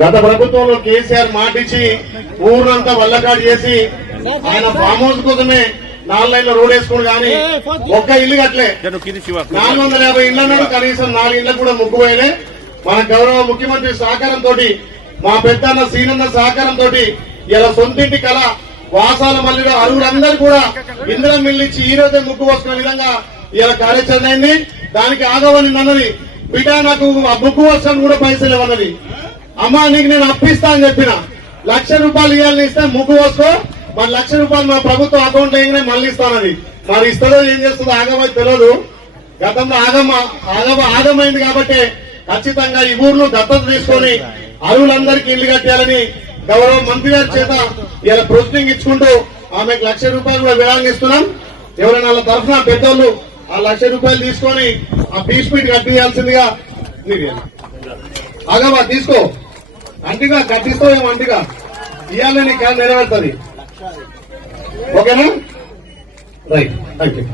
గత ప్రభుత్వంలో కేసీఆర్ మాటిచ్చి ఊరంతా వల్లకాడు చేసి ఆయన ఫామ్ హౌస్ కోసమే 4 లైన్ల రోడ్ వేసుకోండి కానీ ఒక్క ఇల్లు కట్టలే. 450 ఇళ్లను కనీసం 4 ఇళ్లకు కూడా ముగ్గుపోయినే. మన గౌరవ ముఖ్యమంత్రి సహకారంతో, మా పెద్దన్న సీనన్న సహకారంతో ఇలా సొంతింటి కళ వాసాల మల్లిలో అరువులందరూ కూడా ఇందిరం మిల్లిచ్చి ఈ రోజే ముగ్గు వస్తున్న విధంగా ఇలా కార్యాచరణ అయింది. దానికి ఆగవని అన్నది బిడ్డ, నాకు ముగ్గు వస్తాను కూడా పైసలు ఇవ్వన్నది. అమ్మా నీకు నేను అప్పిస్తా అని చెప్పిన, 1,00,000 రూపాయలు ఇవ్వాలని ఇస్తే ముగ్గు వస్తూ మరి 1,00,000 రూపాయలు మా ప్రభుత్వం అకౌంట్ వేయగానే మళ్ళీ ఇస్తానది. మరి ఇస్తుందో ఏం చేస్తుందో ఆగమని తెలియదు. గతంలో ఆగమైంది కాబట్టి ఖచ్చితంగా ఈ ఊర్లు దత్తత తీసుకొని అరువులందరికీ ఇల్లు కట్టాలని గౌరవ మంత్రి గారి చేత ఇలా ప్రొసీడింగ్ ఇచ్చుకుంటూ ఆమెకు 1,00,000 రూపాయలు కూడా విరాళం ఇస్తున్నాం. ఎవరైనా వాళ్ళ తరఫున పెద్దోళ్ళు ఆ 1,00,000 రూపాయలు తీసుకొని ఆ పీస్ పీట్ కట్టియాల్సిందిగా ఆగమా తీసుకో. అంటిగా కట్టిస్తావు ఏమో, అంటిగా ఇవాళ నీకు నెరవేరుతుంది. ఓకేనా? Right, thank you.